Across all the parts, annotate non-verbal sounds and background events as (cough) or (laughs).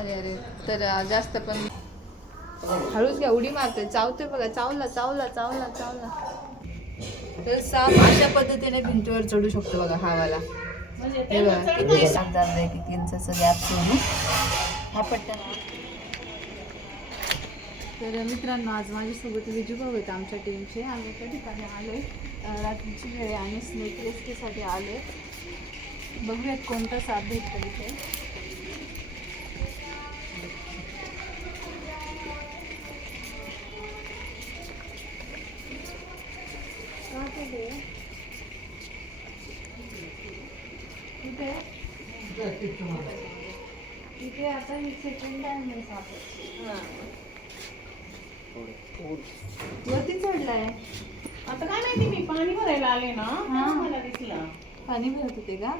अरे अरे. तर जास्त पण हळूच घ्या उडी मारतोय. चावतोय बघा. चावला चावला चावला चावला. तर साप अशा पद्धतीने भिंतीवर चढू शकतो बघा हावाला हे बघा. किती अंदाज आहे किती इंचाचं गॅप सोडून हा पट्टा तर मित्रांनो आज माझ्यासोबत विजू भाऊ आहेत आमच्या टीमचे आम्ही एका ठिकाणी आलो आहे रात्रीची वेळ आणि स्नेक आलो आहे बघूयात कोणता साप भेटतो इथे. इथे इथे आता ही सेकंड टाइम आहे साप वरती चढलाय. आता काय माहिती मी पाणी भरायला आले ना हा. मला दिसला. पाणी भरत होते का?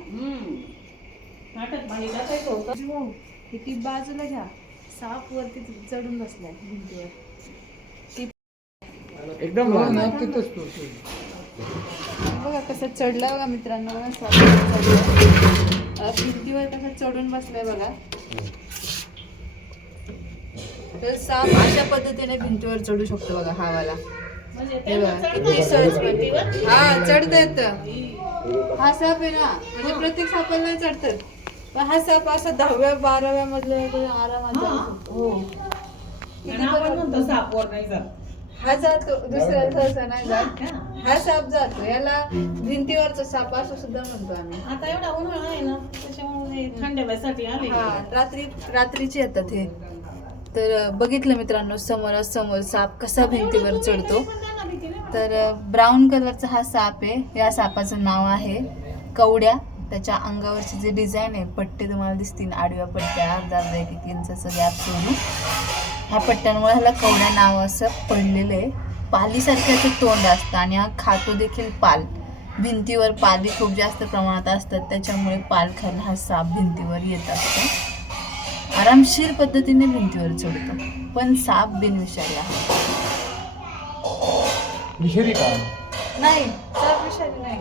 नाटक बाईला काय होतं हो किती बाजूला घ्या. साप वरती चढून बसलाय भिंतीवर. एकदम लहान. बघा कसं चढला बघा मित्रांनो बघा. अं, भिंतीवर कसं चढून बसलाय बघा. तर साप अशा पद्धतीने भिंतीवर चढू शकतो बघा हावाला. म्हणजे हे चढता येतं? हा चढता येतं. हा साप आहे ना म्हणजे प्रत्येक सापाला नाही चढतात. पण हा साप असा दहाव्या बाराव्या मधलं आरामात जाऊ शकतो. हो. सापवर नाही जात. हा जातो दुसऱ्या सहसा नाही जात हा. साप जातो याला भिंतीवरचा साप असं सुद्धा म्हणतो आम्ही. आता एवढा उन्हाळा आहे ना त्याच्यामुळे थंडीसाठी आले. हा रात्री रात्रीचे येतात हे. तर बघितलं मित्रांनो समोरासमोर साप कसा भिंतीवर चढतो. तर ब्राऊन कलरचा हा साप आहे. या सापाचं नाव आहे कवड्या. त्याच्या अंगावरची जी डिझाईन आहे पट्टे तुम्हाला दिसतील. आडव्या पट्ट्या अर्धा अर्धा एक एक इंचाचं गॅप सोडून ह्या पट्ट्यांमुळे ह्याला कवड्या नाव असं पडलेलं आहे. पालीसारखं याचं तोंड असतं आणि हा खातो देखील पाल. भिंतीवर पाली खूप जास्त प्रमाणात असतात त्याच्यामुळे पाल खायला हा साप भिंतीवर येत असतो. आरामशीर पद्धतीने भिंतीवर चढतो. पण साप बिनविषारी आहे. नाही साप विषारी नाही?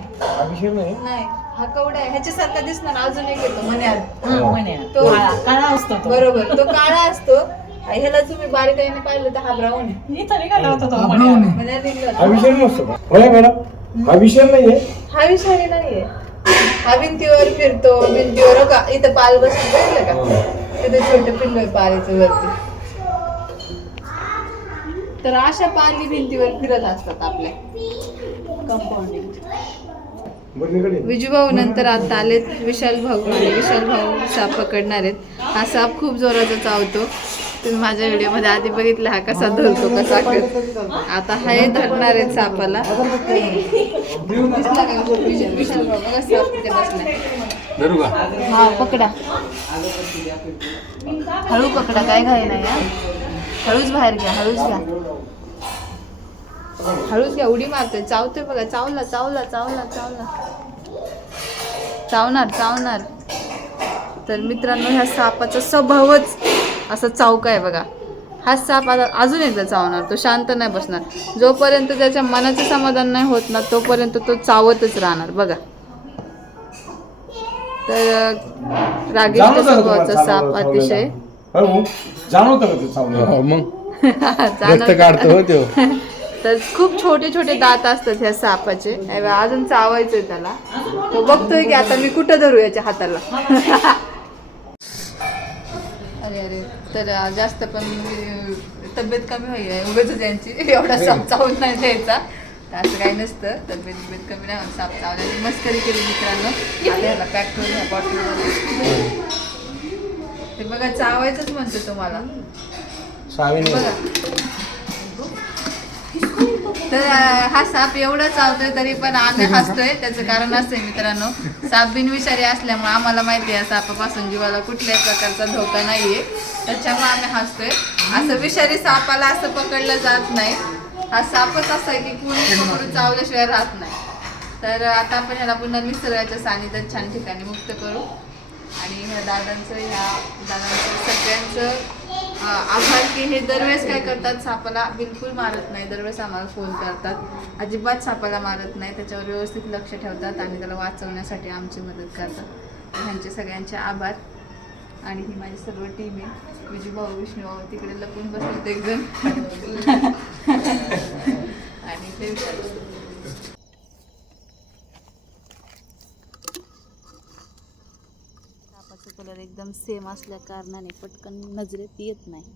नाही. हा कवडा आहे. ह्याच्यासारखा दिसणार अजून एक येतो मन्यार हा, म्हणे. तो- काळा काळा असतो तो. बरोबर तो काळा असतो. ह्याला तुम्ही बारीकाईने पाहिलं तर हा ब्राऊन आहे. इथं निघाला होता तो हा, म्हणे. brown आहे. मन्यार निघला हा होता. विषय नसतो का? होय मॅडम हा विषय नाहीये. हा विषारी नाहीये. हा भिंतीवर फिरतो भिंतीवर हो का इथं पाल बसून पाहिलं का? तिथे छोटं पिल्लो आहे पालीचं वरती. तर अशा पाली भिंतीवर फिरत असतात आपल्या. कंपाऊंडिंग विजूभाऊ नंतर आता आलेत विशाल भाऊ आणि विशाल भाऊ साप पकडणार आहेत. हा साप खूप जोराचा चावतो. तुम्ही माझ्या व्हिडिओमध्ये आधी बघितला हा कसा धरतो कसा करतो आता हा हे धरणार आहेत सापाला. दिसला का? विजय- विशाल भाऊ बघा साप तिथे बसलाय धरू का? हा पकडा. हळू पकडा काय घाई नाही हा. हळूच बाहेर घ्या हळूच घ्या. हळूच घ्या उडी मारतोय. चावतोय बघा. चावला चावला चावला चावला. चावणार चावणार. तर मित्रांनो ह्या सापाचा स्वभावच असा चावका आहे बघा. हा साप आता अजून एकदा चावणार तो शांत नाही बसणार. जोपर्यंत त्याच्या मनाचं समाधान नाही होत ना तोपर्यंत तो चावतच राहणार बघा. तर स्वभावाचा साप अतिशय? जाणवतं का ते चावलं मग. (laughs) जाणवतं. काढतो हो त्यो (laughs) तर खूप छोटे छोटे दात असतात ह्या सापाचे. अजून चावायचंय त्याला. तो बघतोय की आता मी कुठं धरू याच्या हाताला. (laughs) अरे अरे तर जास्त पण तब्येत कमी होईल उगाच यांची. एवढा साप चावून नाही द्यायचा. तर असं काही नसतं. तब्येत तब्येत कमी नाही साप चावल्याने मस्करी केली मित्रांनो. ह्याला पॅक करून ह्या बॉटलमध्ये ते बघा चावायचंच म्हणतो तुम्हाला. बघा. तर हा साप एवढा चावतोय तरी पण आम्ही हसतोय. त्याचं कारण असं आहे मित्रांनो साप बिनविषारी असल्यामुळे आम्हाला माहिती आहे सापापासून जीवाला कुठल्याही प्रकारचा धोका नाहीये. त्याच्यामुळे आम्ही हसतोय. असं विषारी सापाला असं पकडलं जात नाही. हा सापच असा आहे की कुणी पकडून चावल्याशिवाय राहत नाही. तर आता आपण ह्याला पुन्हा निसर्गाच्या सानिध्यात छान ठिकाणी मुक्त करू. आणि ह्या दादांचं ह्या दादांचं सगळ्यांचं आभार की हे दरवेळेस काय करतात? सापाला बिलकुल मारत नाही. दरवेळेस आम्हाला फोन करतात. अजिबात सापाला मारत नाही. त्याच्यावर व्यवस्थित लक्ष ठेवतात आणि त्याला वाचवण्यासाठी आमची मदत करतात. ह्यांचे सगळ्यांचे आभार. आणि ही माझी सर्व टीम आहे. विजू भाऊ विष्णू भाऊ तिकडे लपून बसलेत एक जण (laughs) आणि ते सापाचा कलर एकदम सेम असल्या कारणाने पटकन नजरेत येत नाही.